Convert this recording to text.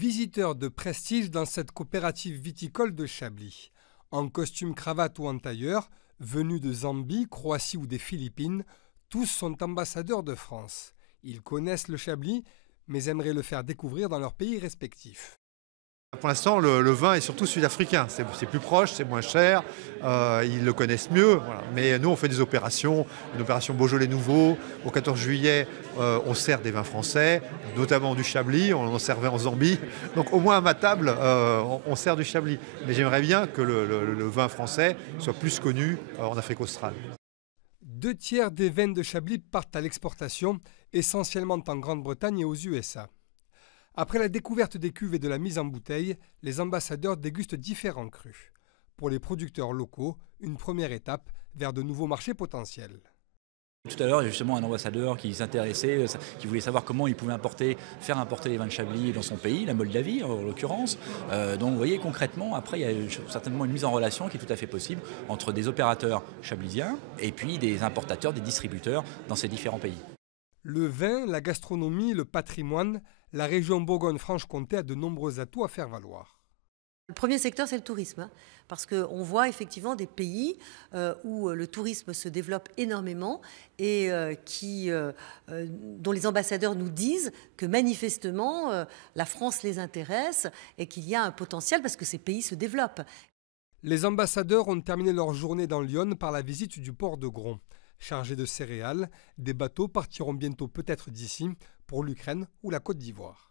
Visiteurs de prestige dans cette coopérative viticole de Chablis. En costume cravate ou en tailleur, venus de Zambie, Croatie ou des Philippines, tous sont ambassadeurs de France. Ils connaissent le Chablis, mais aimeraient le faire découvrir dans leur pays respectifs. Pour l'instant, le vin est surtout sud-africain. C'est plus proche, c'est moins cher, ils le connaissent mieux. Voilà. Mais nous, on fait des opérations, une opération Beaujolais nouveau. Au 14 juillet, on sert des vins français, notamment du Chablis. On en servait en Zambie. Donc au moins à ma table, on sert du Chablis. Mais j'aimerais bien que le vin français soit plus connu en Afrique australe. 2/3 des vins de Chablis partent à l'exportation, essentiellement en Grande-Bretagne et aux USA. Après la découverte des cuves et de la mise en bouteille, les ambassadeurs dégustent différents crus. Pour les producteurs locaux, une première étape vers de nouveaux marchés potentiels. Tout à l'heure, il y a justement un ambassadeur qui s'intéressait, qui voulait savoir comment il pouvait faire importer les vins de Chablis dans son pays, la Moldavie en l'occurrence. Donc vous voyez concrètement, après il y a certainement une mise en relation qui est tout à fait possible entre des opérateurs chablisiens et puis des importateurs, des distributeurs dans ces différents pays. Le vin, la gastronomie, le patrimoine, la région Bourgogne-Franche-Comté a de nombreux atouts à faire valoir. Le premier secteur, c'est le tourisme, parce qu'on voit effectivement des pays où le tourisme se développe énormément et dont les ambassadeurs nous disent que manifestement la France les intéresse et qu'il y a un potentiel parce que ces pays se développent. Les ambassadeurs ont terminé leur journée dans l'Yonne par la visite du port de Gron. Chargés de céréales, des bateaux partiront bientôt peut-être d'ici pour l'Ukraine ou la Côte d'Ivoire.